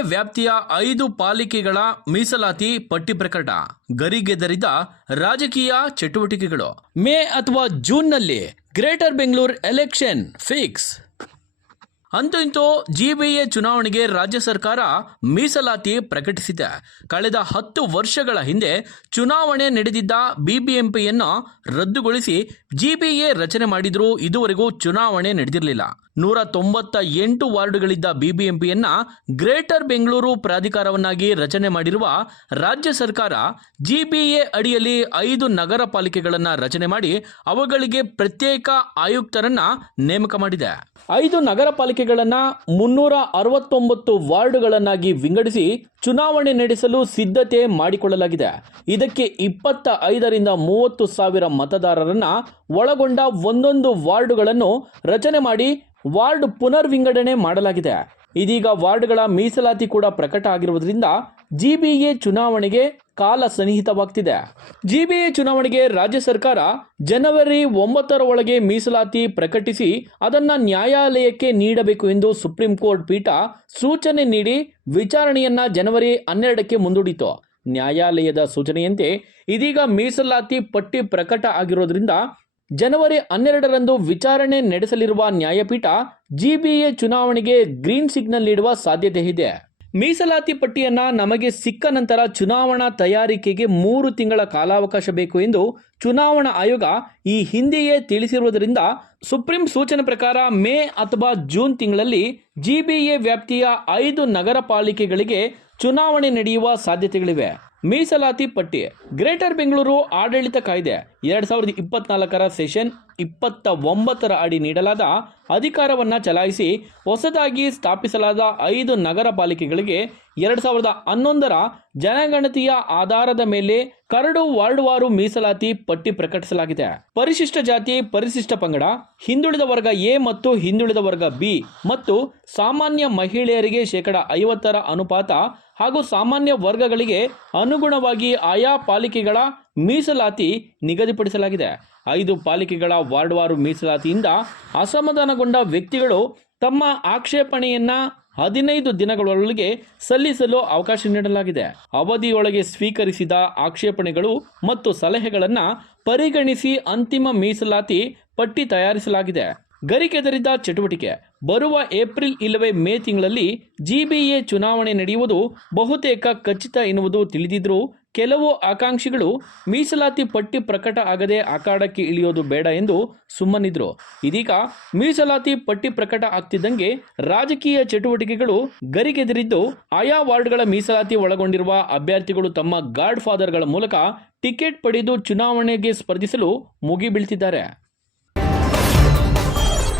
ವ್ಯಾಪ್ತಿಯ ಐದು ಪಾಲಿಕೆಗಳ ಮೀಸಲಾತಿ ಪಟ್ಟಿ ಪ್ರಕಟ ಗರಿಗೆದರಿದ ರಾಜಕೀಯ ಚಟುವಟಿಕೆಗಳು. ಮೇ ಅಥವಾ ಜೂನ್ನಲ್ಲಿ ಗ್ರೇಟರ್ ಬೆಂಗಳೂರು ಎಲೆಕ್ಷನ್ ಫಿಕ್ಸ್. ಅಂತೂ ಇಂತೂ ಜಿಬಿಎ ಚುನಾವಣೆಗೆ ರಾಜ್ಯ ಸರ್ಕಾರ ಮೀಸಲಾತಿ ಪ್ರಕಟಿಸಿದೆ. ಕಳೆದ ಹತ್ತು ವರ್ಷಗಳ ಹಿಂದೆ ಚುನಾವಣೆ ನಡೆದಿದ್ದ ಬಿಬಿಎಂಪಿಯನ್ನು ರದ್ದುಗೊಳಿಸಿ ಜಿಬಿಎ ರಚನೆ ಮಾಡಿದರೂ ಇದುವರೆಗೂ ಚುನಾವಣೆ ನಡೆದಿರಲಿಲ್ಲ. ನೂರ ತೊಂಬತ್ತ ಎಂಟು ವಾರ್ಡ್ಗಳಿದ್ದ ಬಿಬಿಎಂಪಿಯನ್ನ ಗ್ರೇಟರ್ ಬೆಂಗಳೂರು ಪ್ರಾಧಿಕಾರವನ್ನಾಗಿ ರಚನೆ ಮಾಡಿರುವ ರಾಜ್ಯ ಸರ್ಕಾರ ಜಿಬಿಎ ಅಡಿಯಲ್ಲಿ ಐದು ನಗರ ಪಾಲಿಕೆಗಳನ್ನು ರಚನೆ ಮಾಡಿ ಅವುಗಳಿಗೆ ಪ್ರತ್ಯೇಕ ಆಯುಕ್ತರನ್ನ ನೇಮಕ ಮಾಡಿದೆ. ಐದು ನಗರ ಪಾಲಿಕೆಗಳನ್ನ ಮುನ್ನೂರ ಅರವತ್ತೊಂಬತ್ತು ವಾರ್ಡ್ಗಳನ್ನಾಗಿ ವಿಂಗಡಿಸಿ ಚುನಾವಣೆ ನಡೆಸಲು ಸಿದ್ಧತೆ ಮಾಡಿಕೊಳ್ಳಲಾಗಿದೆ. ಇದಕ್ಕೆ ಇಪ್ಪತ್ತ ಐದರಿಂದ ಮೂವತ್ತು ಸಾವಿರ ಮತದಾರರನ್ನ ಒಳಗೊಂಡ ಒಂದೊಂದು ವಾರ್ಡುಗಳನ್ನು ರಚನೆ ಮಾಡಿ ವಾರ್ಡ್ ಪುನರ್ ವಿಂಗಡಣೆ ಮಾಡಲಾಗಿದೆ. ಇದೀಗ ವಾರ್ಡ್ಗಳ ಮೀಸಲಾತಿ ಕೂಡ ಪ್ರಕಟ ಆಗಿರುವುದರಿಂದ ಜಿಬಿಎ ಚುನಾವಣೆಗೆ ಕಾಲ ಸನ್ನಿಹಿತವಾಗ್ತಿದೆ. ಜಿಬಿಎ ಚುನಾವಣೆಗೆ ರಾಜ್ಯ ಸರ್ಕಾರ ಜನವರಿ ಒಂಬತ್ತರ ಒಳಗೆ ಮೀಸಲಾತಿ ಪ್ರಕಟಿಸಿ ಅದನ್ನ ನ್ಯಾಯಾಲಯಕ್ಕೆ ನೀಡಬೇಕು ಎಂದು ಸುಪ್ರೀಂ ಕೋರ್ಟ್ ಪೀಠ ಸೂಚನೆ ನೀಡಿ ವಿಚಾರಣೆಯನ್ನ ಜನವರಿ ಹನ್ನೆರಡಕ್ಕೆ ಮುಂದೂಡಿತು. ನ್ಯಾಯಾಲಯದ ಸೂಚನೆಯಂತೆ ಇದೀಗ ಮೀಸಲಾತಿ ಪಟ್ಟಿ ಪ್ರಕಟ ಆಗಿರೋದ್ರಿಂದ ಜನವರಿ ಹನ್ನೆರಡರಂದು ವಿಚಾರಣೆ ನಡೆಸಲಿರುವ ನ್ಯಾಯಪೀಠ ಜಿಬಿಎ ಚುನಾವಣೆಗೆ ಗ್ರೀನ್ ಸಿಗ್ನಲ್ ನೀಡುವ ಸಾಧ್ಯತೆ ಇದೆ. ಮೀಸಲಾತಿ ಪಟ್ಟಿಯನ್ನ ನಮಗೆ ಸಿಕ್ಕ ನಂತರ ಚುನಾವಣಾ ತಯಾರಿಕೆಗೆ ಮೂರು ತಿಂಗಳ ಕಾಲಾವಕಾಶ ಬೇಕು ಎಂದು ಚುನಾವಣಾ ಆಯೋಗ ಈ ಹಿಂದೆಯೇ ತಿಳಿಸಿರುವುದರಿಂದ ಸುಪ್ರೀಂ ಸೂಚನೆ ಪ್ರಕಾರ ಮೇ ಅಥವಾ ಜೂನ್ ತಿಂಗಳಲ್ಲಿ ಜಿಬಿಎ ವ್ಯಾಪ್ತಿಯ ಐದು ನಗರ ಪಾಲಿಕೆಗಳಿಗೆ ಚುನಾವಣೆ ನಡೆಯುವ ಸಾಧ್ಯತೆಗಳಿವೆ. ಮೀಸಲಾತಿ ಪಟ್ಟಿ. ಗ್ರೇಟರ್ ಬೆಂಗಳೂರು ಆಡಳಿತ ಕಾಯ್ದೆ. ಎರಡ್ ಸಾವಿರದ ಇಪ್ಪತ್ನಾಲ್ಕರ ಸೆಷನ್ ಇಪ್ಪತ್ತ ಒಂಬತ್ತರ ಅಡಿ ನೀಡಲಾದ ಅಧಿಕಾರವನ್ನು ಚಲಾಯಿಸಿ ಹೊಸದಾಗಿ ಸ್ಥಾಪಿಸಲಾದ ಐದು ನಗರ ಪಾಲಿಕೆಗಳಿಗೆ ಎರಡು ಸಾವಿರದ ಹನ್ನೊಂದರ ಜನಗಣತಿಯ ಆಧಾರದ ಮೇಲೆ ಕರಡು ವಾರ್ಡ್ವಾರು ಮೀಸಲಾತಿ ಪಟ್ಟಿ ಪ್ರಕಟಿಸಲಾಗಿದೆ. ಪರಿಶಿಷ್ಟ ಜಾತಿ, ಪರಿಶಿಷ್ಟ ಪಂಗಡ, ಹಿಂದುಳಿದ ವರ್ಗ ಎ ಮತ್ತು ಹಿಂದುಳಿದ ವರ್ಗ ಬಿ ಮತ್ತು ಸಾಮಾನ್ಯ ಮಹಿಳೆಯರಿಗೆ ಶೇಕಡ ಐವತ್ತರ ಅನುಪಾತ ಹಾಗೂ ಸಾಮಾನ್ಯ ವರ್ಗಗಳಿಗೆ ಅನುಗುಣವಾಗಿ ಆಯಾ ಪಾಲಿಕೆಗಳ ಮೀಸಲಾತಿ ನಿಗದಿಪಡಿಸಲಾಗಿದೆ. ಐದು ಪಾಲಿಕೆಗಳ ವಾರ್ಡ್ವಾರು ಮೀಸಲಾತಿಯಿಂದ ಅಸಮಾಧಾನಗೊಂಡ ವ್ಯಕ್ತಿಗಳು ತಮ್ಮ ಆಕ್ಷೇಪಣೆಯನ್ನ ಹದಿನೈದು ದಿನಗಳೊಳಗೆ ಸಲ್ಲಿಸಲು ಅವಕಾಶ ನೀಡಲಾಗಿದೆ. ಅವಧಿಯೊಳಗೆ ಸ್ವೀಕರಿಸಿದ ಆಕ್ಷೇಪಣೆಗಳು ಮತ್ತು ಸಲಹೆಗಳನ್ನು ಪರಿಗಣಿಸಿ ಅಂತಿಮ ಮೀಸಲಾತಿ ಪಟ್ಟಿ ತಯಾರಿಸಲಾಗಿದೆ. ಗರಿಕೆದರಿದ ಚಟುವಟಿಕೆ. ಬರುವ ಏಪ್ರಿಲ್ ಇಲ್ಲವೇ ಮೇ ತಿಂಗಳಲ್ಲಿ ಜಿಬಿಎ ಚುನಾವಣೆ ನಡೆಯುವುದು ಬಹುತೇಕ ಖಚಿತ ಎನ್ನುವುದು ತಿಳಿದಿದ್ರೂ ಕೆಲವು ಆಕಾಂಕ್ಷಿಗಳು ಮೀಸಲಾತಿ ಪಟ್ಟಿ ಪ್ರಕಟ ಆಗದೆ ಅಖಾಡಕ್ಕೆ ಇಳಿಯೋದು ಬೇಡ ಎಂದು ಸುಮ್ಮನಿದ್ರು. ಇದೀಗ ಮೀಸಲಾತಿ ಪಟ್ಟಿ ಪ್ರಕಟ ಆಗ್ತಿದ್ದಂಗೆ ರಾಜಕೀಯ ಚಟುವಟಿಕೆಗಳು ಗರಿಗೆದರಿದ್ದು, ಆಯಾ ವಾರ್ಡ್ಗಳ ಮೀಸಲಾತಿ ಒಳಗೊಂಡಿರುವ ಅಭ್ಯರ್ಥಿಗಳು ತಮ್ಮ ಗಾಡ್ ಫಾದರ್ಗಳ ಮೂಲಕ ಟಿಕೆಟ್ ಪಡೆದು ಚುನಾವಣೆಗೆ ಸ್ಪರ್ಧಿಸಲು ಮುಗಿಬೀಳ್ತಿದ್ದಾರೆ.